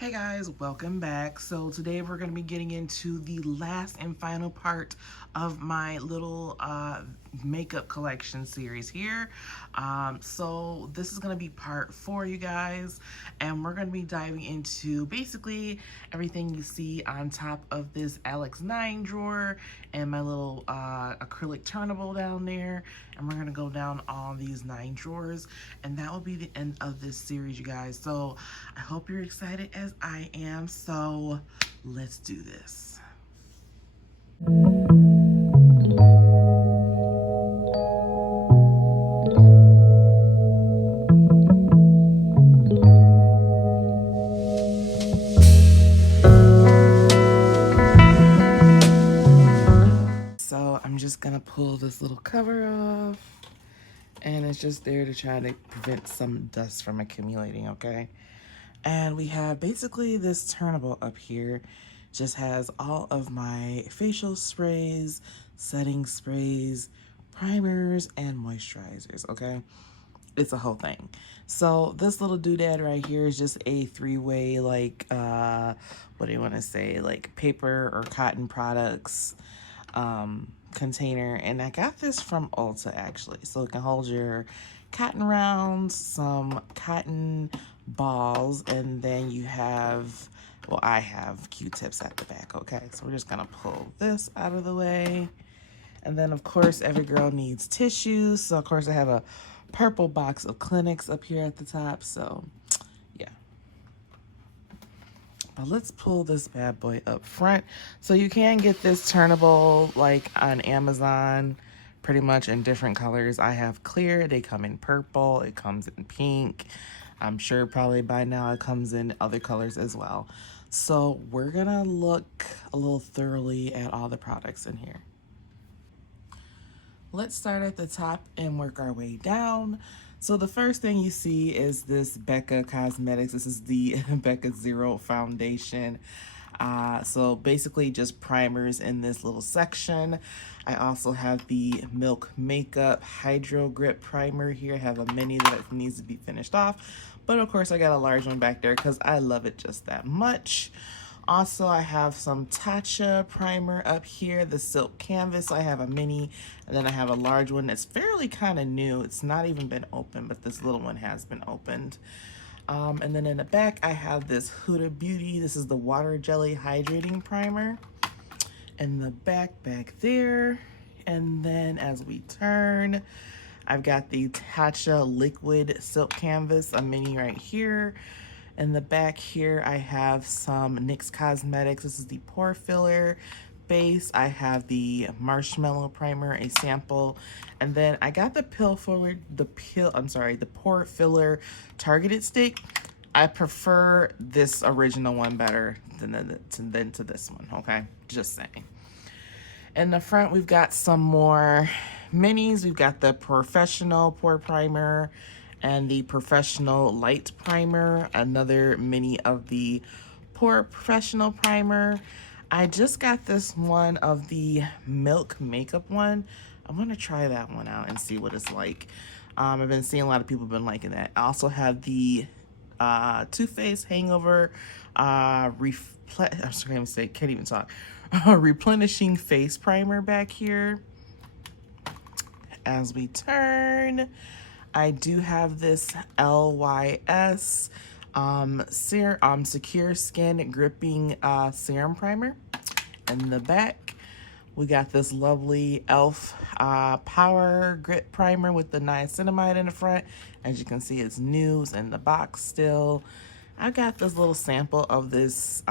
Hey guys, welcome back. So today we're going to be getting into the last and final part of my little makeup collection series here. So this is going to be part 4, you guys, and we're going to be diving into basically everything you see on top of this Alex 9 drawer and my little acrylic turnable down there, and we're going to go down all these 9 drawers, and that will be the end of this series, you guys. So I hope you're excited as I am, so let's do this. So I'm just gonna pull this little cover off, and it's just there to try to prevent some dust from accumulating, okay? And we have basically this turnable up here, just has all of my facial sprays, setting sprays, primers, and moisturizers, okay? It's a whole thing. So this little doodad right here is just a 3-way, like, what do you want to say, like paper or cotton products container. And I got this from Ulta, actually. So it can hold your cotton rounds, some cotton balls, and then you have, well, I have Q-tips at the back, okay? So we're just gonna pull this out of the way. And then, of course, every girl needs tissues. So, of course, I have a purple box of Clinics up here at the top. So, yeah. But let's pull this bad boy up front. So, you can get this turnable, like, on Amazon, pretty much in different colors. I have clear. They come in purple. It comes in pink. I'm sure probably by now it comes in other colors as well. So, we're going to look a little thoroughly at all the products in here. Let's start at the top and work our way down. So the first thing you see is this Becca Cosmetics. This is the Becca Zero Foundation. So basically just primers in this little section. I also have the Milk Makeup Hydro Grip Primer here. I have a mini that needs to be finished off. But of course I got a large one back there because I love it just that much. Also, I have some Tatcha primer up here, the Silk Canvas. I have a mini, and then I have a large one that's fairly kind of new. It's not even been opened, but this little one has been opened. And then in the back, I have this Huda Beauty. This is the Water Jelly Hydrating Primer. In the back there. And then as we turn, I've got the Tatcha Liquid Silk Canvas, a mini right here. In the back here, I have some NYX Cosmetics. This is the Pore Filler base. I have the Marshmallow Primer, a sample. And then I got the Pore Filler Targeted Stick. I prefer this original one better than to this one, okay? Just saying. In the front, we've got some more minis. We've got the Professional Pore Primer and the Professional Light Primer, another mini of the Pore Professional Primer. I just got this one of the Milk Makeup one. I want to try that one out and see what it's like. I've been seeing a lot of people have been liking that. I also have the Too Faced Hangover Replenishing Face Primer back here. As we turn, I do have this LYS Secure Skin Gripping Serum Primer. In the back, we got this lovely e.l.f. Power Grip Primer with the niacinamide in the front. As you can see, it's new in the box still. I got this little sample of this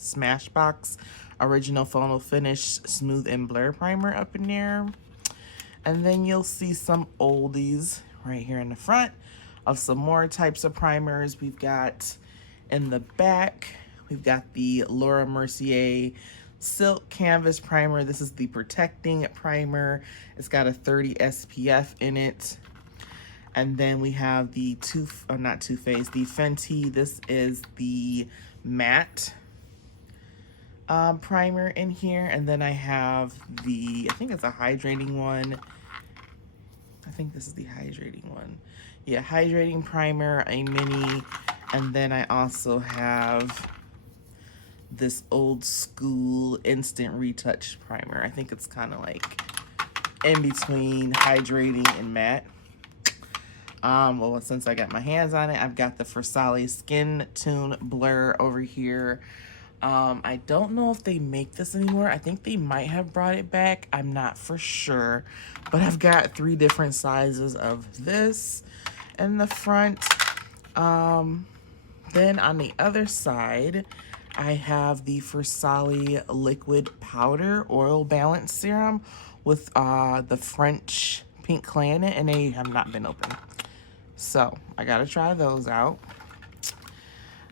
Smashbox Original Photo Finish Smooth and Blur Primer up in there. And then you'll see some oldies right here in the front of some more types of primers. We've got in the back, we've got the Laura Mercier Silk Canvas Primer. This is the Protecting Primer. It's got a 30 SPF in it. And then we have the the Fenty. This is the Matte primer in here. And then I have the, I think it's a hydrating one. I think this is the hydrating one. Yeah, hydrating primer, a mini, And then I also have this old school instant retouch primer. I think it's kind of like in between hydrating and matte. Well, since I got my hands on it, I've got the Versace Skin Tune Blur over here. I don't know if they make this anymore. I think they might have brought it back. I'm not for sure. But I've got 3 different sizes of this in the front. Then on the other side, I have the Versace Liquid Powder Oil Balance Serum with the French pink clay in it, and they have not been open. So I gotta try those out.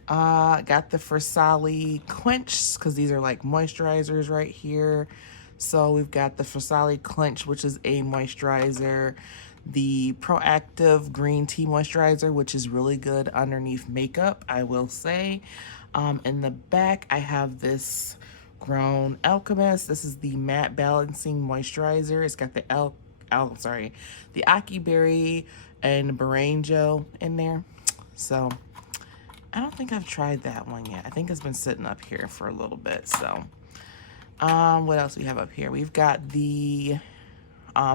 Got the Versace Quench, because these are like moisturizers right here. So we've got the Versace Quench, which is a moisturizer. The Proactive Green Tea Moisturizer, which is really good underneath makeup, I will say. In the back, I have this Grown Alchemist. This is the Matte Balancing Moisturizer. It's got the the Aki Berry and Baranjo in there. So I don't think I've tried that one yet. I think it's been sitting up here for a little bit. So what else we have up here? We've got the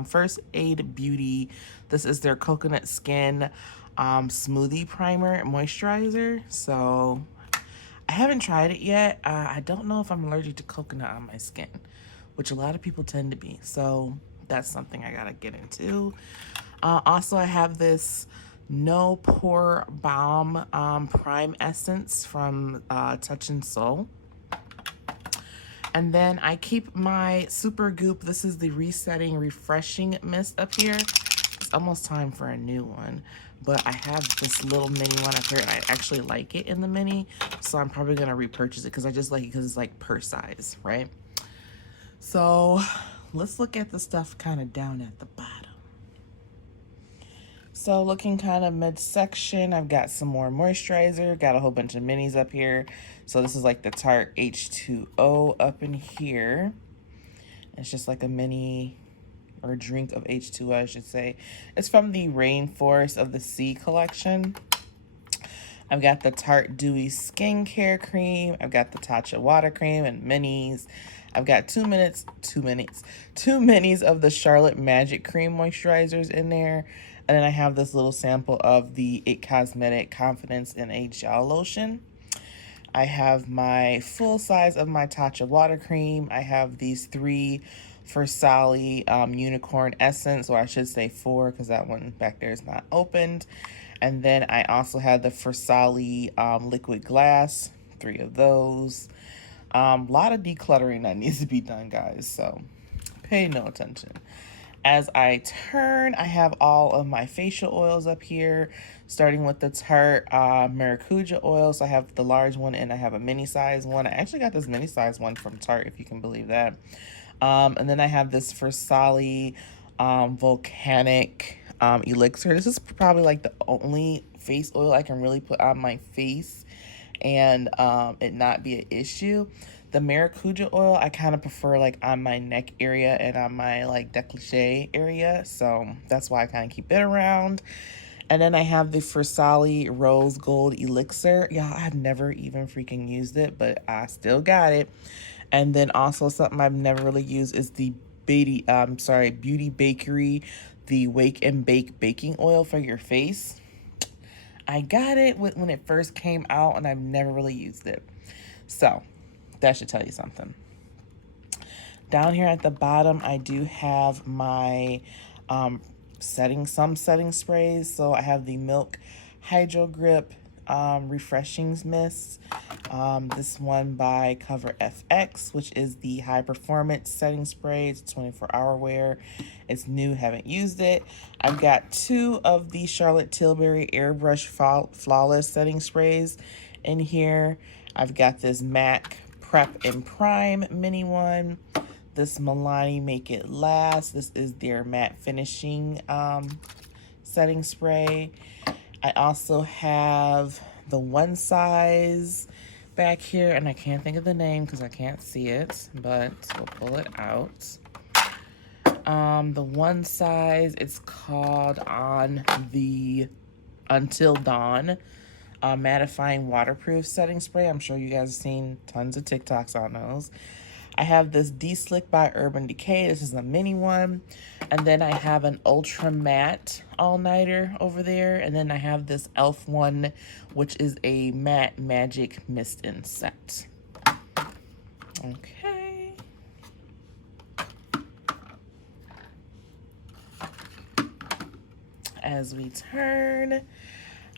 First Aid Beauty. This is their Coconut Skin Smoothie Primer Moisturizer. So I haven't tried it yet. I don't know if I'm allergic to coconut on my skin, which a lot of people tend to be. So that's something I gotta get into. Also, I have this No Pore Balm Prime Essence from Touch and Soul. And then I keep my Super Goop. This is the Resetting Refreshing Mist up here. It's almost time for a new one. But I have this little mini one up here, and I actually like it in the mini. So I'm probably going to repurchase it because I just like it because it's like purse size, right? So let's look at the stuff kind of down at the bottom. So looking kind of midsection, I've got some more moisturizer. Got a whole bunch of minis up here. So this is like the Tarte H2O up in here. It's just like a mini or drink of H2O, I should say. It's from the Rainforest of the Sea collection. I've got the Tarte Dewy Skincare Cream. I've got the Tatcha Water Cream and minis. I've got 2 minis of the Charlotte Magic Cream moisturizers in there. And then I have this little sample of the It Cosmetic Confidence in a Gel Lotion. I have my full size of my Tatcha Water Cream. I have these 3 Versace Unicorn Essence, or I should say 4 because that one back there is not opened. And then I also had the Versace Liquid Glass, 3 of those. A lot of decluttering that needs to be done, guys, so pay no attention. As I turn, I have all of my facial oils up here, starting with the Tarte Maracuja oil. So I have the large one and I have a mini size one. I actually got this mini size one from Tarte, if you can believe that. And then I have this Versace Volcanic Elixir. This is probably like the only face oil I can really put on my face and it not be an issue. The Maracuja oil, I kind of prefer like on my neck area and on my like décolleté area. So that's why I kind of keep it around. And then I have the Versace Rose Gold Elixir. Y'all, I've never even freaking used it, but I still got it. And then also something I've never really used is the Beauty Bakery, the Wake and Bake Baking Oil for your face. I got it when it first came out and I've never really used it. So that should tell you something. Down here at the bottom, I do have my setting sprays. So I have the Milk Hydro Grip Refreshing Mist. This one by Cover FX, which is the high performance setting spray. It's 24-hour wear. It's new, haven't used it. I've got 2 of the Charlotte Tilbury Airbrush Flawless setting sprays in here. I've got this MAC Prep and Prime mini one. This Milani Make It Last. This is their matte finishing setting spray. I also have the One Size back here, and I can't think of the name because I can't see it, but we'll pull it out. The One Size, it's called On the Until Dawn mattifying waterproof setting spray. I'm sure you guys have seen tons of TikToks on those. I have this De-Slick by Urban Decay. This is a mini one. And then I have an Ultra Matte All-Nighter over there. And then I have this e.l.f. one, which is a Matte Magic Mist In Set. Okay. As we turn,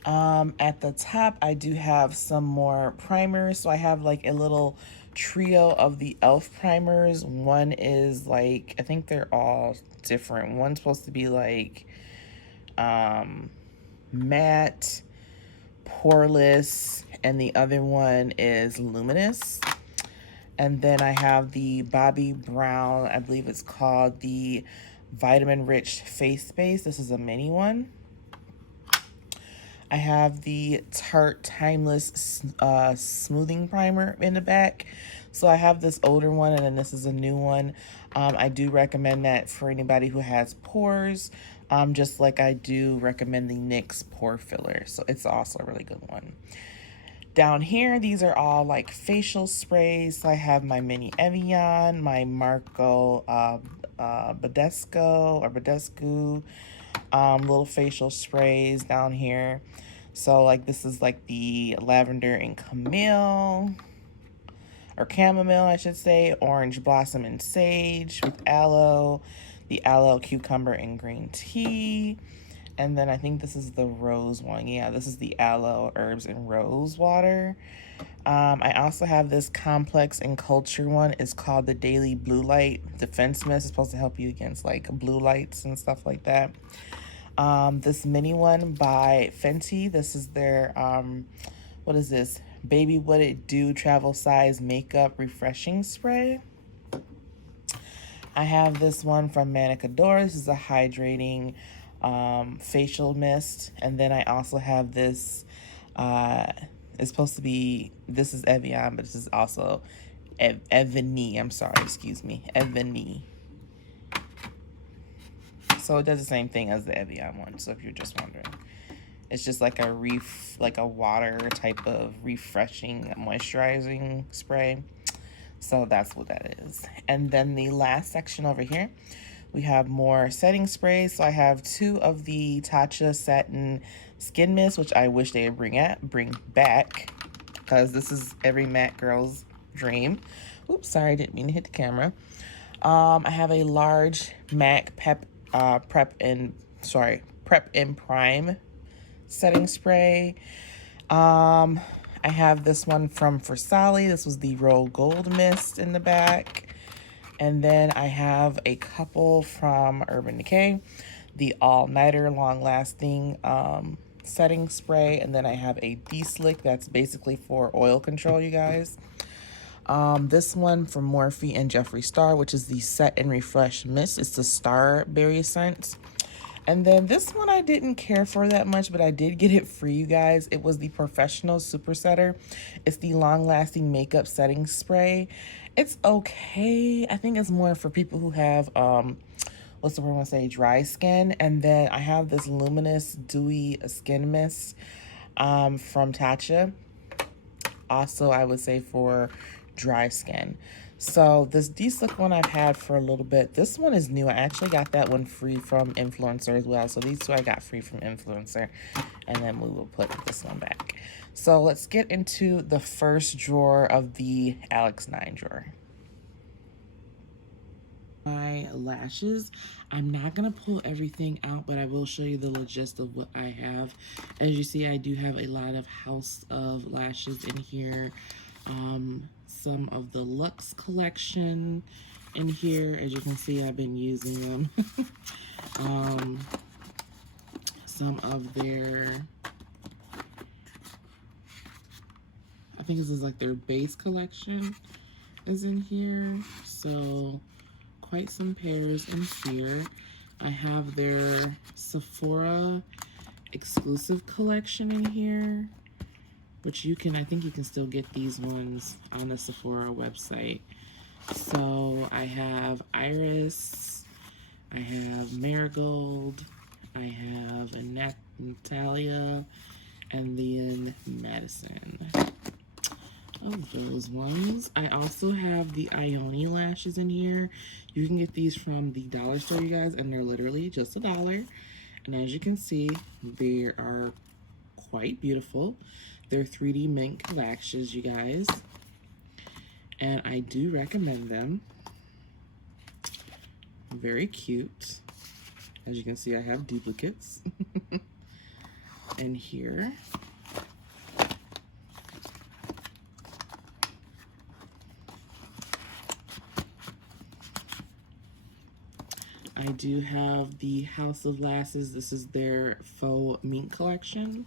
at the top, I do have some more primers. So I have like a little trio of the e.l.f. primers. One is like, I think they're all different. One's supposed to be like matte, poreless, and the other one is luminous. And then I have the Bobbi Brown, I believe it's called the Vitamin Rich Face Base. This is a mini one. I have the Tarte Timeless Smoothing Primer in the back. So I have this older one, and then this is a new one. I do recommend that for anybody who has pores, just like I do recommend the NYX Pore Filler. So it's also a really good one. Down here, these are all like facial sprays. So I have my mini Evian, my Marco Badescu little facial sprays down here. So like this is like the lavender and chamomile, or chamomile I should say, orange blossom and sage with aloe, the aloe cucumber and green tea. And then I think this is the rose one. Yeah, this is the aloe, herbs, and rose water. I also have this complex and culture one. It's called the Daily Blue Light Defense Mist. It's supposed to help you against like blue lights and stuff like that. This mini one by Fenty. This is their, what is this? Baby What It Do Travel Size Makeup Refreshing Spray. I have this one from Manicador. This is a hydrating facial mist. And then I also have this, it's supposed to be, this is Evian, but this is also Evany. I'm sorry, excuse me, Evany. So it does the same thing as the Evian one. So if you're just wondering, it's just like a water type of refreshing moisturizing spray. So that's what that is. And then the last section over here, we have more setting sprays. So I have 2 of the Tatcha Satin Skin Mist, which I wish they would bring back, because this is every matte girl's dream. Oops, sorry, I didn't mean to hit the camera. I have a large MAC Prep and Prime setting spray. I have this one from Versali. This was the Roll Gold Mist in the back. And then I have a couple from Urban Decay, the All Nighter Long Lasting setting spray. And then I have a De-Slick that's basically for oil control, you guys. This one from Morphe and Jeffree Star, which is the Set and Refresh Mist. It's the Starberry scent. And then this one I didn't care for that much, but I did get it free, you guys. It was the Professional Super Setter. It's the long-lasting makeup setting spray. It's okay. I think it's more for people who have, what's the word I want to say, dry skin. And then I have this Luminous Dewy Skin Mist from Tatcha. Also, I would say for dry skin. So this De-Slick one I've had for a little bit. This one is new. I actually got that one free from Influencer as well. So these 2 I got free from Influencer. And then we will put this one back. So let's get into the first drawer of the Alex 9 drawer. My lashes. I'm not going to pull everything out, but I will show you the gist of what I have. As you see, I do have a lot of House of lashes in here. Some of the Luxe collection in here. As you can see, I've been using them. Some of their, I think this is like their base collection is in here. So quite some pairs in here. I have their Sephora exclusive collection in here, which you can, I think you can still get these ones on the Sephora website. So I have Iris, I have Marigold, I have Natalia, and then Madison. Of those ones, I also have the Ione lashes in here. You can get these from the dollar store, you guys, and they're literally just $1. And as you can see, they are quite beautiful. They're 3D mink lashes, you guys, and I do recommend them. Very cute. As you can see, I have duplicates. And here, I do have the House of Lashes. This is their faux mink collection.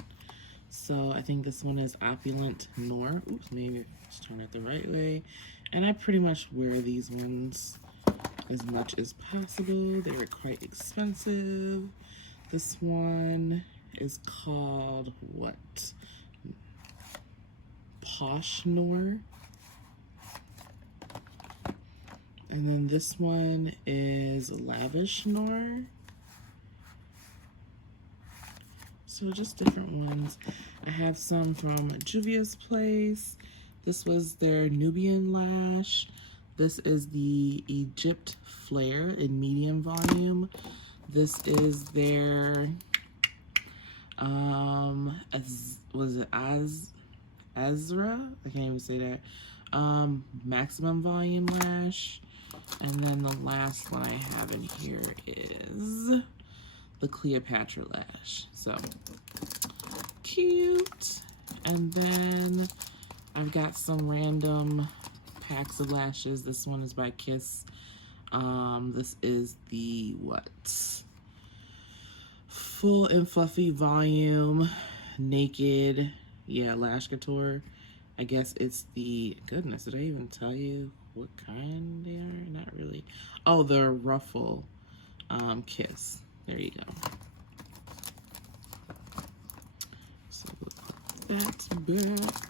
So I think this one is Opulent Noir. Oops, maybe let's turn it the right way. And I pretty much wear these ones as much as possible. They are quite expensive. This one is called what? Posh Noir. And then this one is Lavish Noir. So just different ones. I have some from Juvia's Place. This was their Nubian Lash. This is the Egypt Flare in medium volume. This is their, was it Azra? I can't even say that. Maximum volume lash. And then the last one I have in here is the Cleopatra lash. So cute. And then I've got some random packs of lashes. This one is by Kiss. This is the full and fluffy volume naked, yeah, lash couture. I guess it's the, goodness, did I even tell you what kind they are? Not really. Oh, the Ruffle Kiss. There you go. So that's back.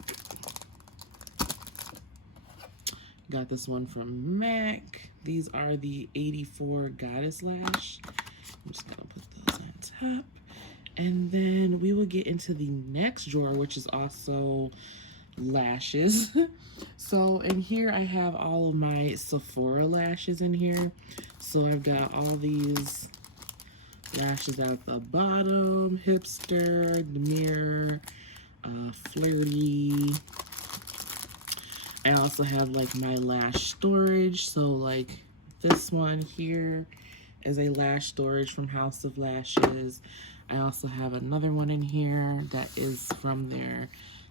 Got this one from MAC. These are the 84 Goddess Lash. I'm just gonna put those on top. And then we will get into the next drawer, which is also lashes. So in here I have all of my Sephora lashes in here. So I've got all these lashes at the bottom: Hipster, Demure, Flirty. I also have like my lash storage. So like this one here is a lash storage from House of Lashes. I also have another one in here that is from their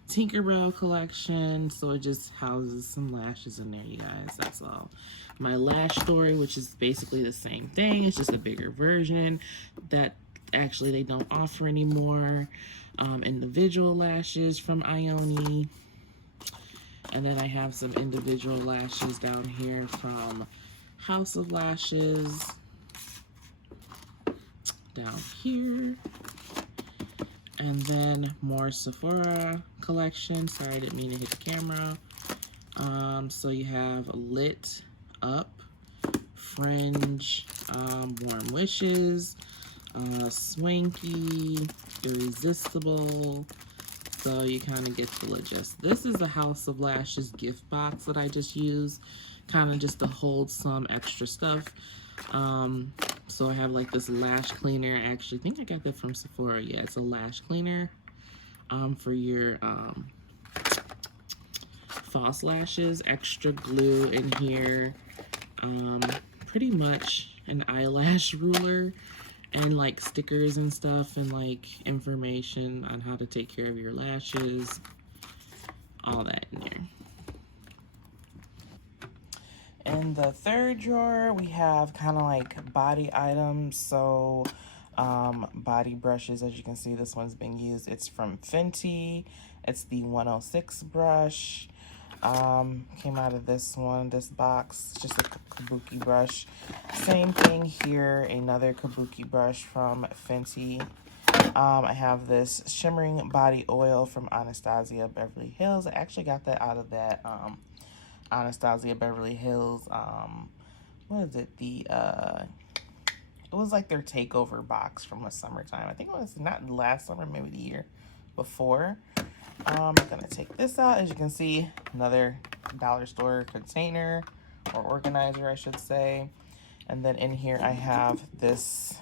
Tinkerbell collection. So it just houses some lashes in there, you guys. That's all. My lash story, which is basically the same thing. It's just a bigger version that actually they don't offer anymore. Individual lashes from Ione. And then I have some individual lashes down here from House of Lashes. Down here. And then more Sephora collection. Sorry, I didn't mean to hit the camera. So you have Lit Up, Fringe, Warm Wishes, Swanky, Irresistible. So you kind of get the gist. This is a House of Lashes gift box that I just use, kind of just to hold some extra stuff. So I have like this lash cleaner. I actually think I got that from Sephora. Yeah, it's a lash cleaner for your false lashes. Extra glue in here. Pretty much an eyelash ruler, and like stickers and stuff, and like information on how to take care of your lashes. All that in there. In the third drawer, we have kind of like body items. So body brushes, as you can see, this one's being used. It's from Fenty. It's the 106 brush. Came out of this box, just a kabuki brush. Same thing here, another kabuki brush from Fenty. I have this shimmering body oil from Anastasia Beverly Hills. I actually got that out of that Anastasia Beverly Hills, what is it, it was like their takeover box from the summertime. I think it was not last summer, maybe the year before. I'm gonna take this out. As you can see, another dollar store container or organizer, I should say. And then in here I have this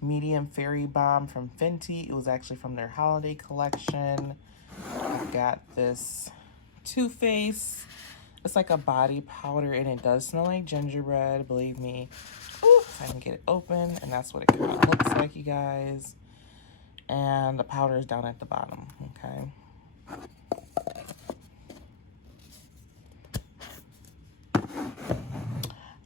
medium fairy balm from Fenty. It was actually from their holiday collection. I've got this Too Faced. It's like a body powder and it does smell like gingerbread, believe me. Ooh, if I can get it open, and that's what it kind of looks like, you guys. And the powder is down at the bottom, okay?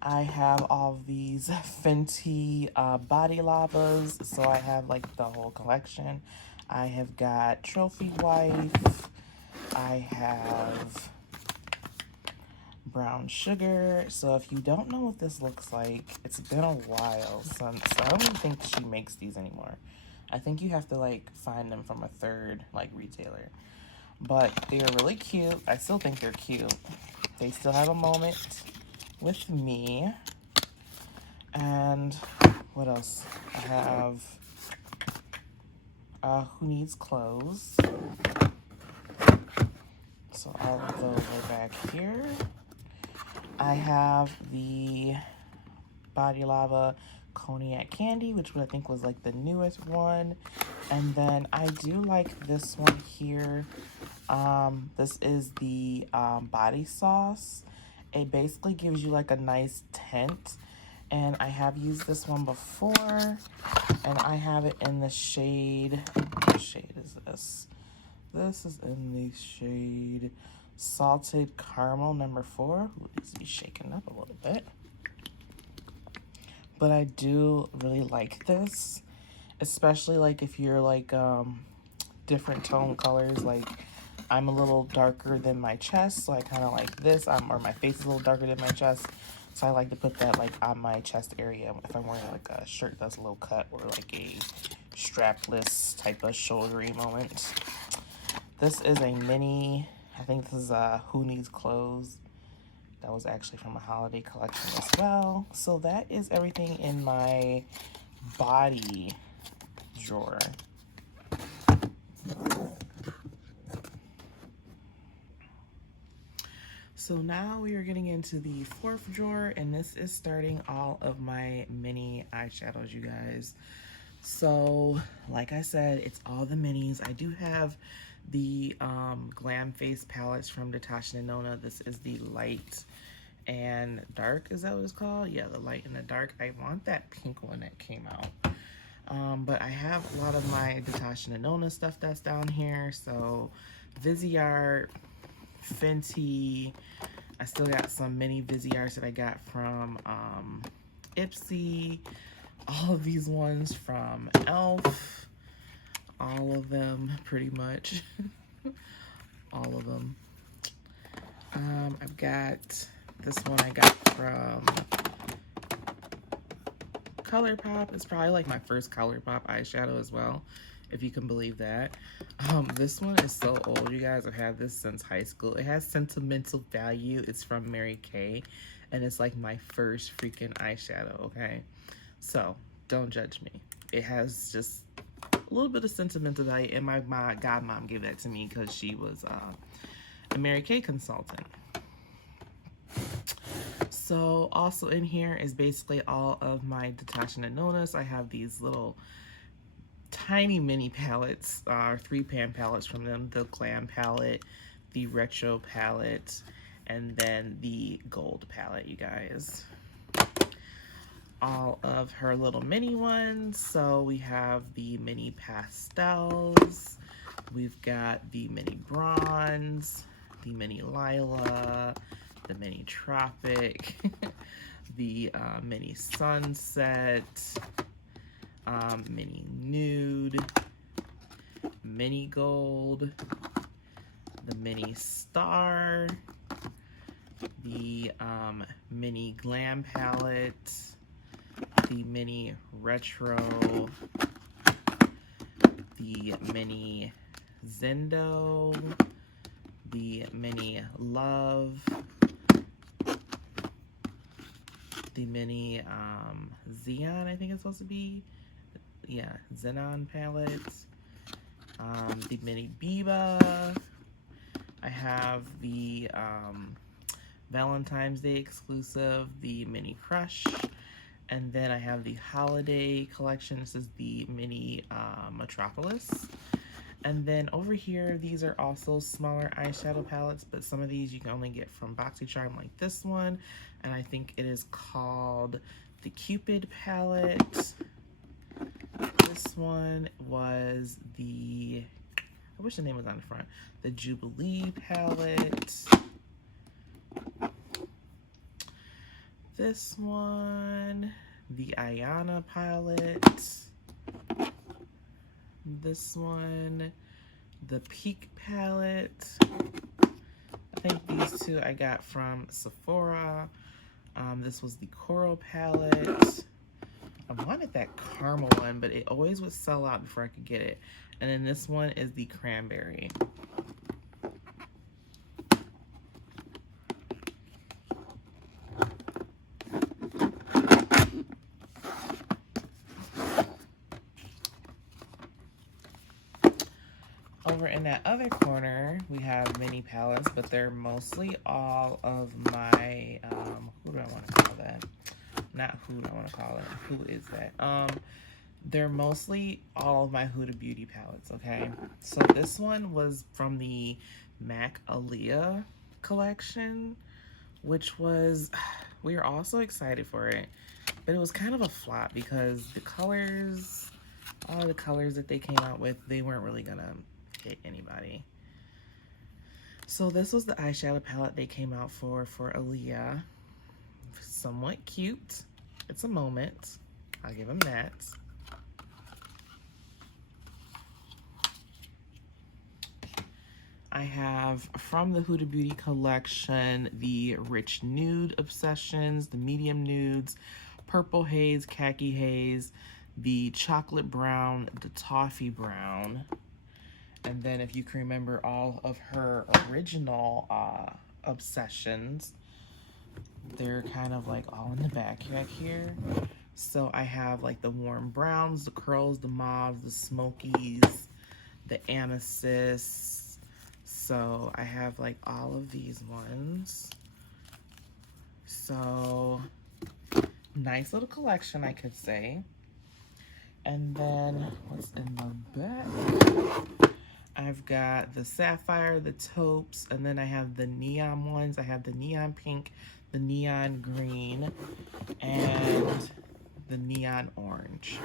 I have all these Fenty body lavas, so I have like the whole collection. I have got Trophy Wife. I have Brown Sugar. So if you don't know what this looks like, it's been a while since, I don't even think she makes these anymore. I think you have to like find them from a third like retailer. But they are really cute. I still think they're cute. They still have a moment with me. And what else? I have Who Needs Clothes. So all of those are back here. I have the Body Lava Cognac Candy, which I think was like the newest one. And then I do like this one here. This is the body sauce. It basically gives you like a nice tint. And I have used this one before. And I have it in the shade, what shade is this? This is in the shade Salted Caramel number 4. Ooh, it needs to be shaken up a little bit. But I do really like this, especially like if you're like different tone colors. Like I'm a little darker than my chest, so I kind of like this. Or my face is a little darker than my chest, so I like to put that like on my chest area if I'm wearing like a shirt that's low cut or like a strapless type of shouldery moment. This is a mini, I think this is Who Needs Clothes. That was actually from a holiday collection as well. So that is everything in my body drawer. So now we are getting into the 4th drawer, and this is starting all of my mini eyeshadows, you guys. So like I said, it's all the minis. I do have the Glam Face palettes from Natasha Denona. This is the light and dark, is that what it's called? Yeah, the light and the dark. I want that pink one that came out. But I have a lot of my Natasha Denona stuff that's down here. So Viseart, Fenty. I still got some mini Visearts that I got from Ipsy. All of these ones from e.l.f. All of them, pretty much. All of them. I've got this one I got from ColourPop. It's probably like my first ColourPop eyeshadow as well, if you can believe that. This one is so old, you guys. I've had this since high school. It has sentimental value. It's from Mary Kay, and it's like my first freaking eyeshadow, okay? So don't judge me. It has just a little bit of sentimental value, and my godmom gave that to me because she was a Mary Kay consultant. So also in here is basically all of my Natasha Denona. I have these little tiny mini palettes, 3-pan palettes from them. The Glam palette, the Retro palette, and then the Gold palette, you guys. All of her little mini ones. So we have the mini pastels. We've got the mini bronze, the mini lila, the mini tropic, the mini sunset, mini nude, mini gold, the mini star, the mini glam palette, the mini retro, the mini Zendo, the mini love, the mini Xeon, I think it's supposed to be. Yeah, Xenon palettes. the Mini Biba. I have the Valentine's Day exclusive, the Mini Crush. And then I have the holiday collection. This is the Mini Metropolis. And then over here, these are also smaller eyeshadow palettes, but some of these you can only get from BoxyCharm, like this one. And I think it is called the Cupid palette. This one was the, I wish the name was on the front, the Jubilee palette. This one, the Ayana palette. This one, the Peak palette. I think these two I got from Sephora. This was the Coral palette. I wanted that caramel one, but it always would sell out before I could get it. And then this one is the Cranberry. Over in that other corner, we have mini palettes, but they're mostly all of my, who do I want to call that? Not who do I want to call it. Who is that? They're mostly all of my Huda Beauty palettes, okay? So this one was from the MAC Aaliyah collection, which was, we were all so excited for it, but it was kind of a flop because the colors, all the colors that they came out with, they weren't really gonna hit anybody. So this was the eyeshadow palette they came out for Aaliyah. Somewhat cute. It's a moment. I'll give them that. I have from the Huda Beauty collection the Rich Nude Obsessions, the Medium Nudes, Purple Haze, Khaki Haze, the Chocolate Brown, the Toffee Brown. And then if you can remember all of her original obsessions, they're kind of like all in the back here. So I have like the warm browns, the curls, the mauves, the smokies, the amethyst. So I have like all of these ones. So nice little collection, I could say. And then what's in the back? I've got the sapphire, the taupes, and then I have the neon ones. I have the neon pink, the neon green, and the neon orange.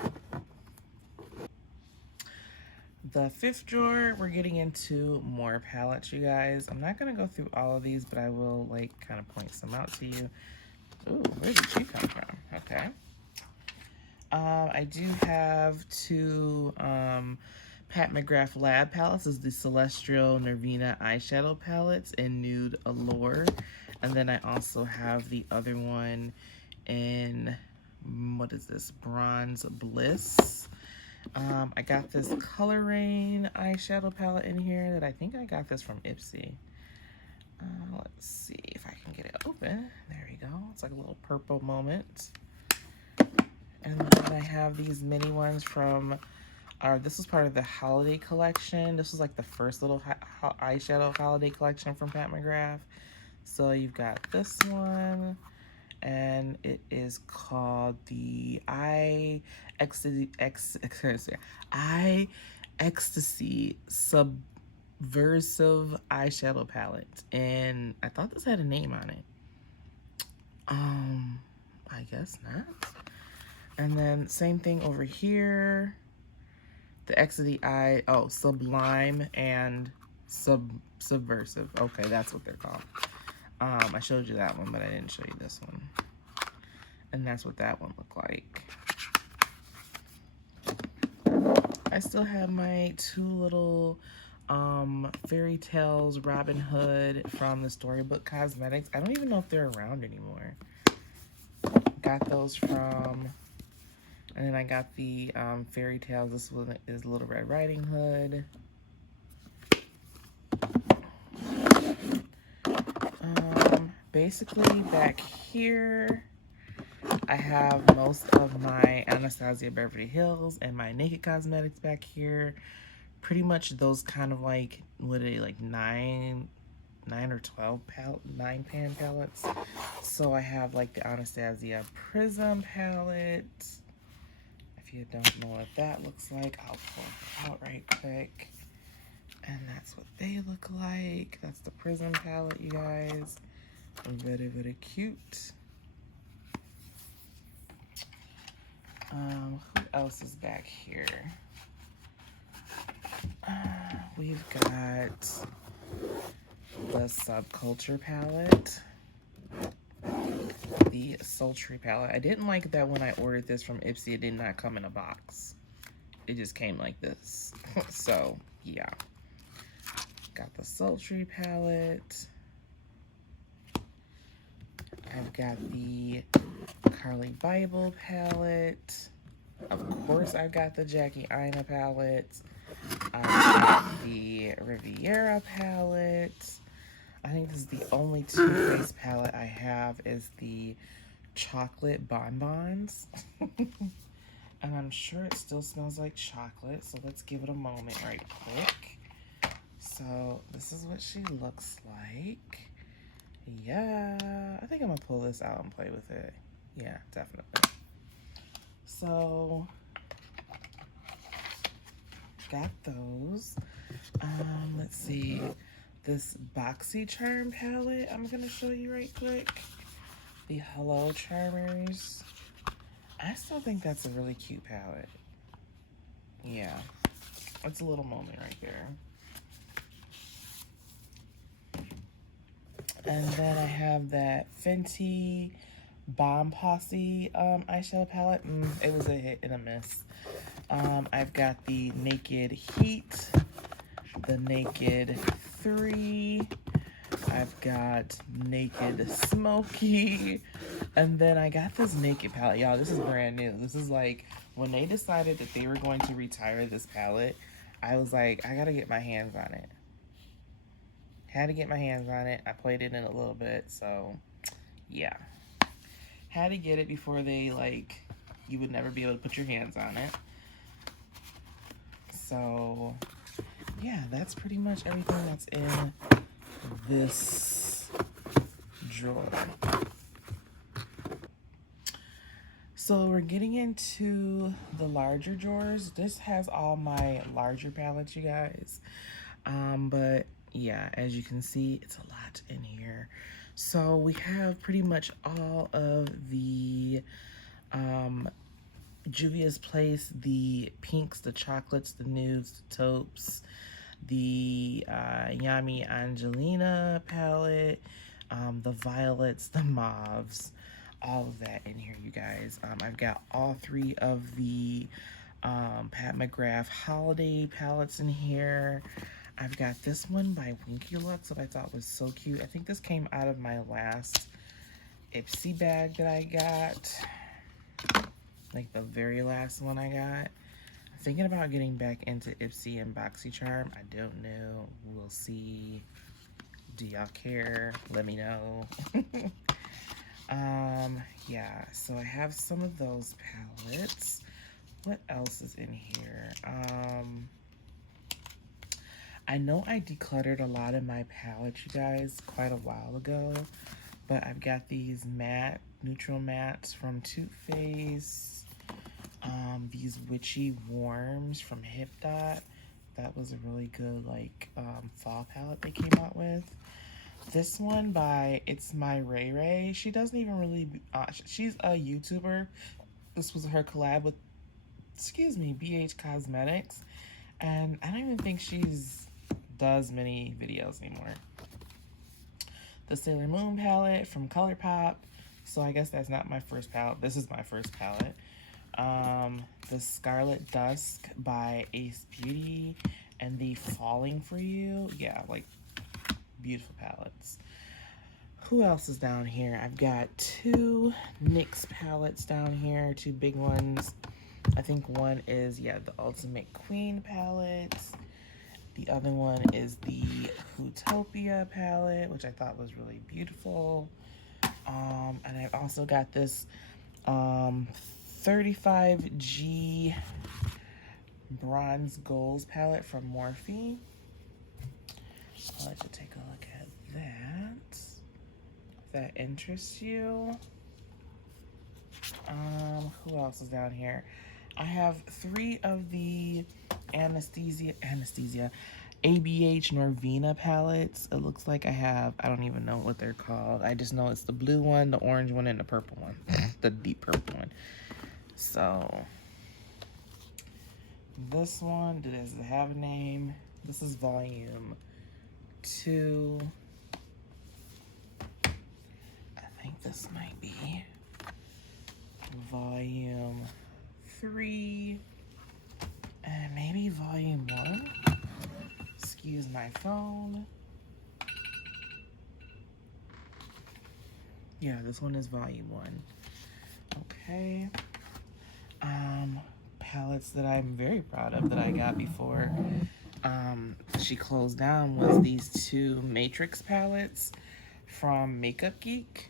The fifth drawer, we're getting into more palettes, you guys. I'm not gonna go through all of these, but I will like kind of point some out to you. Ooh, where did she come from? Okay. I do have two Pat McGrath Lab palettes. This is the Celestial Nervina eyeshadow palettes in Nude Allure. And then I also have the other one in, what is this? Bronze Bliss. I got this Color Rain eyeshadow palette in here that I think I got this from Ipsy. Let's see if I can get it open. There we go. It's like a little purple moment. And then I have these mini ones from, this was part of the holiday collection. This was like the first little eyeshadow holiday collection from Pat McGrath. So you've got this one, and it is called the Eye Ecstasy Subversive Eyeshadow Palette. And I thought this had a name on it. I guess not. And then same thing over here. The X of the Eye, oh, Sublime and Subversive. Okay, that's what they're called. I showed you that one, but I didn't show you this one. And that's what that one looked like. I still have my two little Fairy Tales Robin Hood from the Storybook Cosmetics. I don't even know if they're around anymore. Got those from, and then I got the Fairy Tales. This one is Little Red Riding Hood. Basically back here, I have most of my Anastasia Beverly Hills and my Naked Cosmetics back here. pretty much those kind of like, what are they, like 9 or 12 9-pan palettes. So I have like the Anastasia Prism palette. If you don't know what that looks like, I'll pull it out right quick. And that's what they look like. That's the Prism palette, you guys. Very, very cute. Who else is back here? We've got the Subculture palette, the Sultry palette. I didn't like that when I ordered this from Ipsy, it did not come in a box. It just came like this. So, yeah. Got the Sultry palette. I've got the Carly Bible palette. Of course, I've got the Jackie Aina palette. I've got the Riviera palette. I think this is the only Too Faced palette I have is the chocolate bonbons. And I'm sure it still smells like chocolate, so let's give it a moment right quick. So this is what she looks like. Yeah, I think I'm gonna pull this out and play with it. Yeah, definitely. So got those. Let's see. This BoxyCharm palette I'm gonna show you right quick. The Hello Charmers. I still think that's a really cute palette. Yeah, it's a little moment right there. And then I have that Fenty Balm Posse eyeshadow palette. It was a hit and a miss. I've got the Naked Heat, the Naked 3, I've got Naked Smoky, and then I got this Naked palette. Y'all, this is brand new. This is like, when they decided that they were going to retire this palette, I was like, I gotta get my hands on it. Had to get my hands on it. I played it in a little bit, so yeah. Had to get it before they, like, you would never be able to put your hands on it. So, yeah, that's pretty much everything that's in this drawer. So we're getting into the larger drawers. This has all my larger palettes, you guys. But yeah, as you can see, it's a lot in here. So we have pretty much all of the Juvia's Place, the pinks, the chocolates, the nudes, the taupes, the Yami Angelina palette, the violets, the mauves, all of that in here, you guys. I've got all 3 of the Pat McGrath holiday palettes in here. I've got this one by Winky Lux that I thought was so cute. I think this came out of my last Ipsy bag that I got. Like the very last one I got. I'm thinking about getting back into Ipsy and BoxyCharm. I don't know. We'll see. Do y'all care? Let me know. Yeah, so I have some of those palettes. What else is in here? I know I decluttered a lot of my palettes, you guys, quite a while ago, but I've got these matte, neutral mattes from Too Faced, these Witchy Warms from Hip Dot. That was a really good, like, fall palette they came out with. This one by It's My Ray Ray. She doesn't even really, she's a YouTuber. This was her collab with, BH Cosmetics. And I don't even think she's does many videos anymore. The Sailor Moon palette from ColourPop. So I guess that's not my first palette. This is my first palette. The Scarlet Dusk by Ace Beauty. And the Falling For You. Yeah, like, beautiful palettes. Who else is down here? I've got 2 NYX palettes down here. 2 big ones. I think one is, yeah, the Ultimate Queen palette. The other one is the Hootopia palette, which I thought was really beautiful. And I've also got this 35G Bronze Goals palette from Morphe. I'll let you take a look at that, if that interests you. Who else is down here? I have 3 of the Anesthesia ABH Norvina palettes. It looks like I have, I don't even know what they're called. I just know it's the blue one, the orange one, and the purple one. The deep purple one. So, this one, does it have a name? This is volume 2. I think this might be volume 3. And maybe volume 1. Excuse my phone. Yeah, this one is volume 1. Okay. Palettes that I'm very proud of that I got before she closed down was these 2 Matrix palettes from Makeup Geek.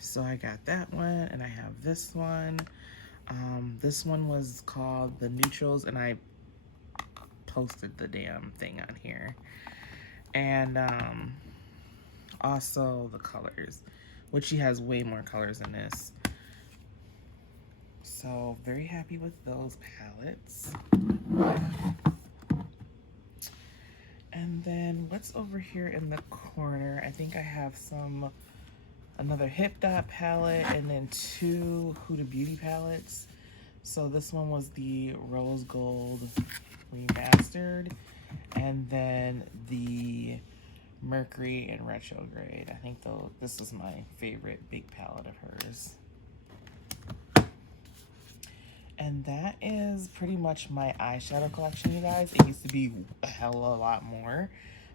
So I got that one, and I have this one. This one was called the Neutrals, and I posted the damn thing on here. And also the colors, which she has way more colors than this. So very happy with those palettes. And then what's over here in the corner? I think I have another Hip Dot palette and then 2 Huda Beauty palettes. So this one was the Rose Gold Remastered, and then the Mercury and Retrograde. I think this is my favorite big palette of hers. And that is pretty much my eyeshadow collection, you guys. It used to be a hell of a lot more,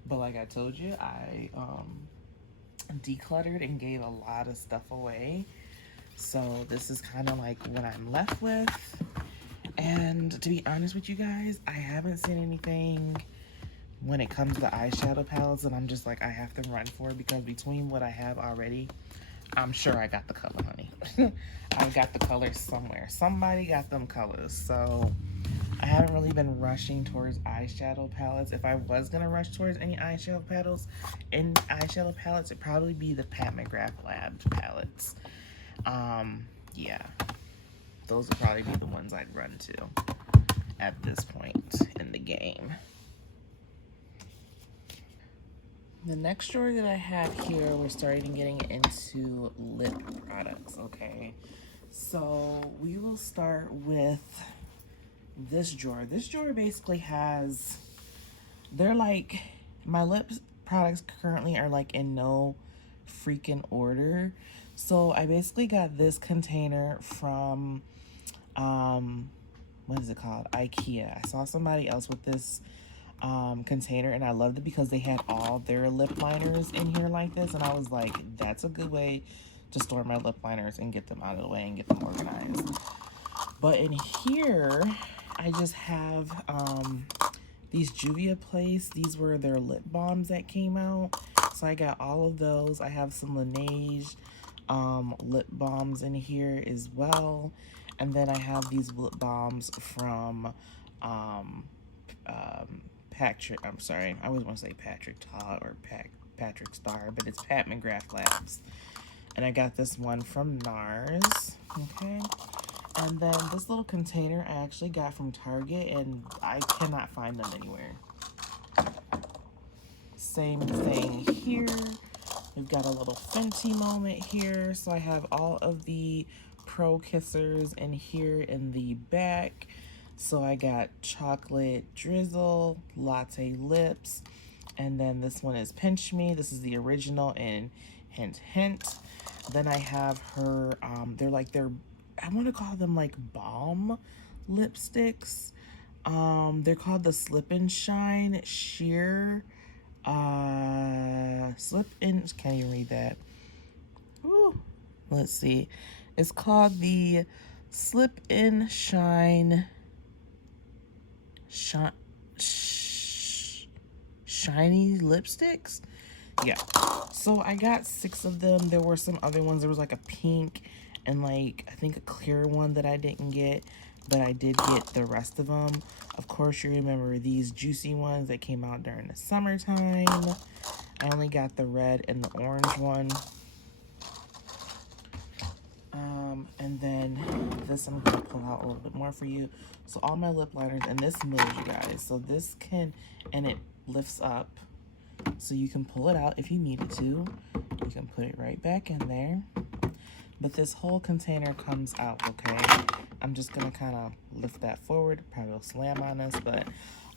but like I told you, I decluttered and gave a lot of stuff away. So this is kind of like what I'm left with. And to be honest with you guys, I haven't seen anything when it comes to eyeshadow palettes and I'm just like, I have to run for it, because between what I have already, I'm sure I got the color, honey. I've got the colors somewhere. Somebody got them colors. So I haven't really been rushing towards eyeshadow palettes. If I was gonna rush towards any eyeshadow palettes, it'd probably be the Pat McGrath Labs palettes. Yeah, those would probably be the ones I'd run to at this point in the game. The next drawer that I have here, we're starting getting into lip products, okay? So we will start with this drawer. This drawer basically has, they're like, my lip products currently are like in no freaking order. So I basically got this container from, what is it called? IKEA. I saw somebody else with this container and I loved it because they had all their lip liners in here like this, and I was like, that's a good way to store my lip liners and get them out of the way and get them organized. But in here I just have these Juvia Place. These were their lip balms that came out, so I got all of those. I have some Laneige lip balms in here as well, and then I have these lip balms from Patrick, I'm sorry, I always want to say Patrick Todd or Patrick Star, but it's Pat McGrath Labs. And I got this one from NARS, okay? And then this little container I actually got from Target, and I cannot find them anywhere. Same thing here. We've got a little Fenty moment here. So I have all of the Pro Kissers in here in the back. So I got Chocolate Drizzle, Latte Lips, and then this one is Pinch Me. This is the original in Hint Hint. Then I have her, they're I want to call them like balm lipsticks. They're called the Slip and Shine Sheer, Slip and, can't even read that. Ooh, let's see. It's called the Slip and Shine shiny lipsticks. Yeah, so I got 6 of them. There were some other ones. There was like a pink and like I think a clear one that I didn't get, but I did get the rest of them. Of course, you remember these juicy ones that came out during the summertime. I only got the red and the orange one. And then this I'm going to pull out a little bit more for you. So all my lip liners, and this moves, you guys. So this can, and it lifts up. So you can pull it out if you needed to. You can put it right back in there. But this whole container comes out, okay? I'm just going to kind of lift that forward. Probably will slam on us, but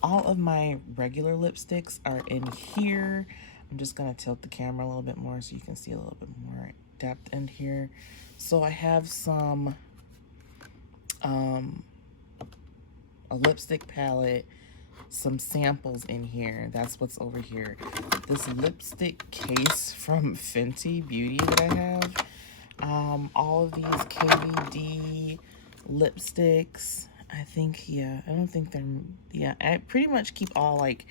all of my regular lipsticks are in here. I'm just going to tilt the camera a little bit more so you can see a little bit more depth in here. So I have some, a lipstick palette, some samples in here. That's what's over here. This lipstick case from Fenty Beauty that I have. All of these KVD lipsticks. I think, yeah, I don't think they're, yeah, I pretty much keep all like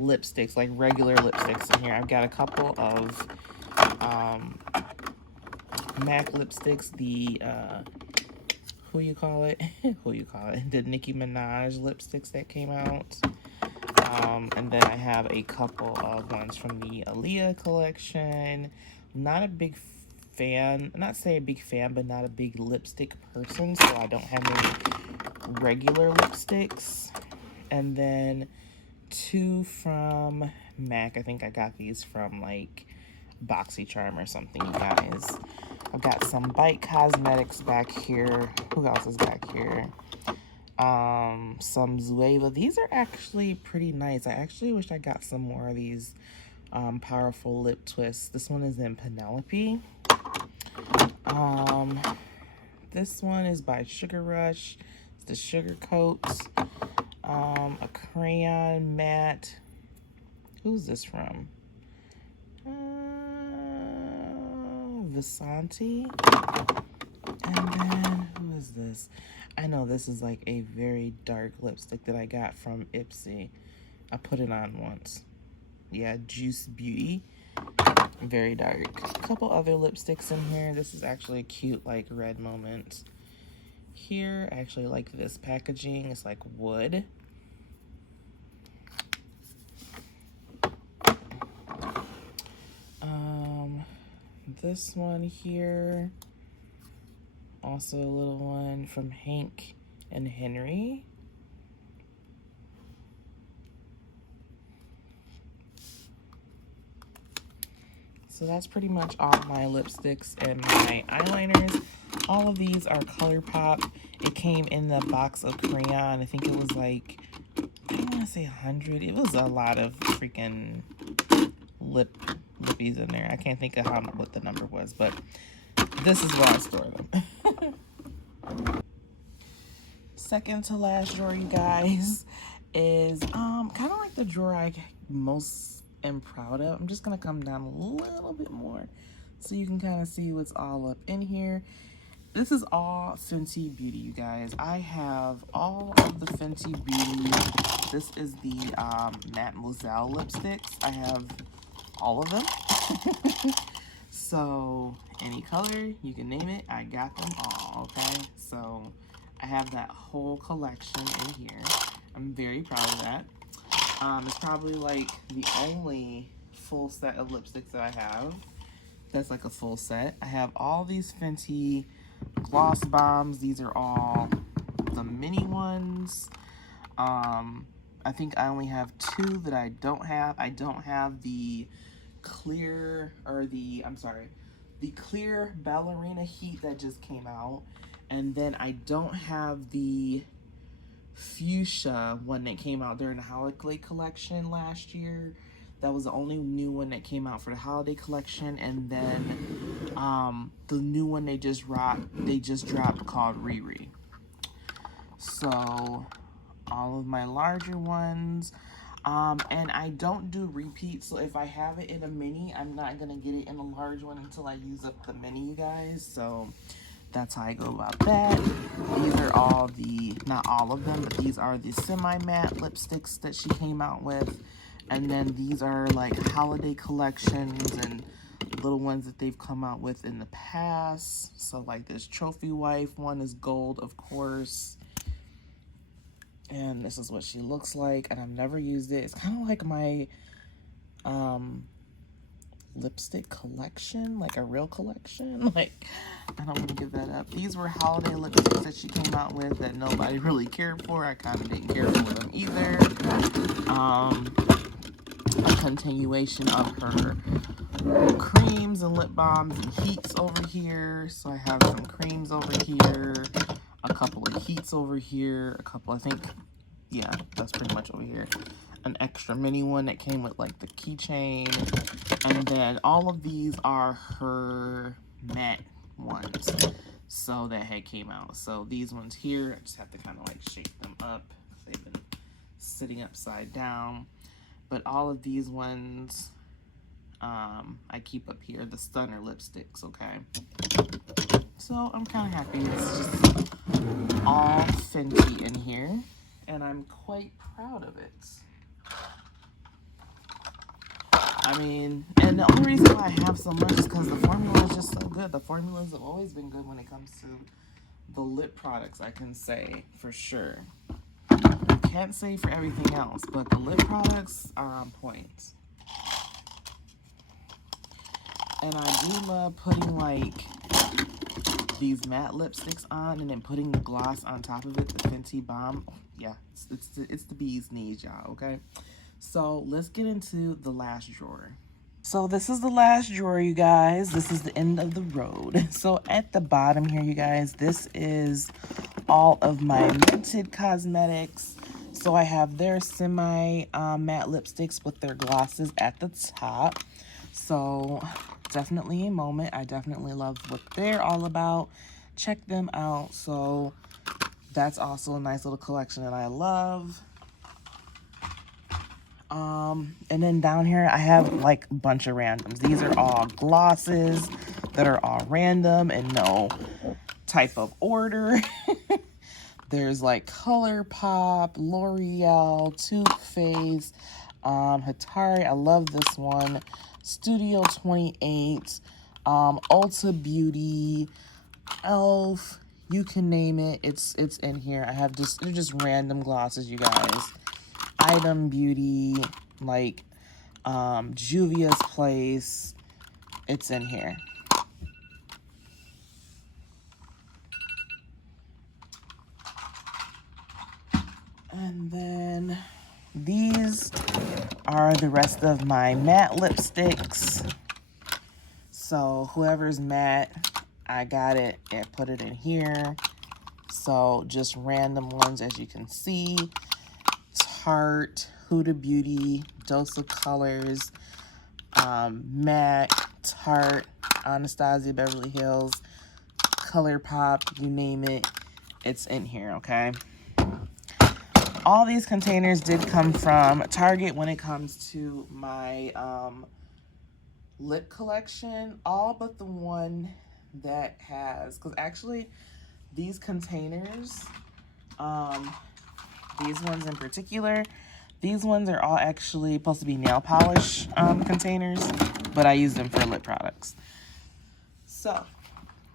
lipsticks, like regular lipsticks in here. I've got a couple of MAC lipsticks, the who you call it, the Nicki Minaj lipsticks that came out. And then I have a couple of ones from the Aaliyah collection. Not a big fan, not say a big fan, but not a big lipstick person, so I don't have any regular lipsticks. And then two from MAC. I think I got these from like BoxyCharm or something, you guys. I've got some Bite Cosmetics back here. Who else is back here? Some Zueva. These are actually pretty nice. I actually wish I got some more of these powerful lip twists. This one is in Penelope. This one is by Sugar Rush. It's the Sugar Coats. A crayon matte. Who's this from? Visanti. And then, who is this? I know this is like a very dark lipstick that I got from Ipsy. I put it on once. Yeah, Juice Beauty. Very dark. A couple other lipsticks in here. This is actually a cute, like, red moment. Here, I actually like this packaging. It's like wood. This one here. Also a little one from Hank and Henry. So that's pretty much all my lipsticks and my eyeliners. All of these are ColourPop. It came in the box of crayon. I think it was like, I don't want to say 100. It was a lot of freaking lippies in there. I can't think of what the number was, but this is where I store them. Second to last drawer, you guys, is kind of like the drawer I most am proud of. I'm just gonna come down a little bit more so you can kind of see what's all up in here. This is all Fenty Beauty, you guys. I have all of the Fenty Beauty. This is the Mademoiselle lipsticks. I have all of them. So any color, you can name it, I got them all, okay? So I have that whole collection in here. I'm very proud of that. It's probably like the only full set of lipsticks that I have. That's like a full set. I have all these Fenty gloss bombs. These are all the mini ones. I think I only have two that I don't have. I don't have the clear, or the, I'm sorry, the clear ballerina heat that just came out. And then I don't have the fuchsia one that came out during the holiday collection last year. That was the only new one that came out for the holiday collection. And then the new one they just dropped called Riri. So all of my larger ones. And I don't do repeats, so if I have it in a mini, I'm not gonna get it in a large one until I use up the mini, you guys. So that's how I go about that. These are all the, not all of them, but these are the semi-matte lipsticks that she came out with. And then these are like holiday collections and little ones that they've come out with in the past. So like this Trophy Wife one is gold, of course. And this is what she looks like, and I've never used it. It's kind of like my lipstick collection, like a real collection. Like, I don't want to give that up. These were holiday lipsticks that she came out with that nobody really cared for. I kind of didn't care for them either. A continuation of her creams and lip balms and heats over here. So I have some creams over here, a couple of heats over here, a couple, I think, yeah, that's pretty much over here. An extra mini one that came with like the keychain. And then all of these are her matte ones. So that had came out. So these ones here, I just have to kind of like shake them up. They've been sitting upside down. But all of these ones, I keep up here, the Stunner lipsticks, okay? So I'm kind of happy. It's just all Fenty in here, and I'm quite proud of it. I mean, and the only reason why I have so much is because the formula is just so good. The formulas have always been good when it comes to the lip products, I can say, for sure. Can't say for everything else, but the lip products are on point. And I do love putting like these matte lipsticks on and then putting the gloss on top of it, the Fenty Balm. Yeah, it's the bee's knees, y'all, okay? So let's get into the last drawer. So this is the last drawer, you guys. This is the end of the road. So at the bottom here, you guys, this is all of my Mented cosmetics. So I have their semi matte lipsticks with their glosses at the top. So definitely a moment. I definitely love what they're all about. Check them out. So that's also a nice little collection that I love. And then down here I have like a bunch of randoms. These are all glosses that are all random and no type of order. There's like ColourPop, L'Oreal, Too Faced, Hatari, I love this one, Studio 28, Ulta Beauty, Elf, you can name it, it's in here. I have just, they're just random glosses, you guys. Item Beauty, like Juvia's Place, it's in here. And then these are the rest of my matte lipsticks. So whoever's matte, I got it and put it in here. So just random ones, as you can see. Tarte, Huda Beauty, Dose of Colors, MAC, Tarte, Anastasia Beverly Hills, ColourPop, you name it, it's in here, okay? All these containers did come from Target when it comes to my lip collection, all but the one that has, because actually these containers, these ones in particular, these ones are all actually supposed to be nail polish containers, but I use them for lip products. So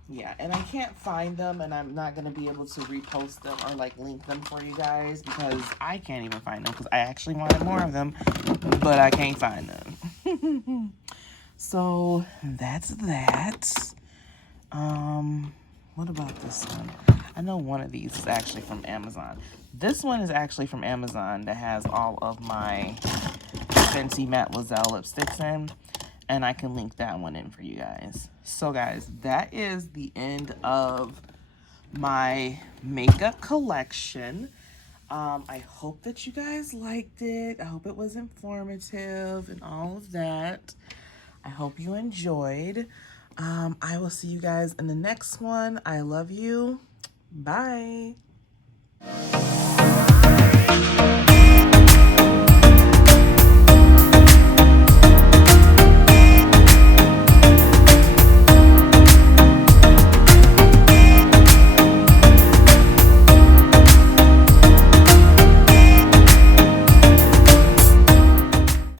yeah, and I can't find them, and I'm not going to be able to repost them or like link them for you guys because I can't even find them, because I actually wanted more of them, but I can't find them. So that's that. What about this one? I know one of these is actually from Amazon. This one is actually from Amazon that has all of my Fenty Matte Lozelle lipsticks in, and I can link that one in for you guys. So guys, that is the end of my makeup collection. I hope that you guys liked it. I hope it was informative and all of that. I hope you enjoyed. I will see you guys in the next one. I love you. Bye.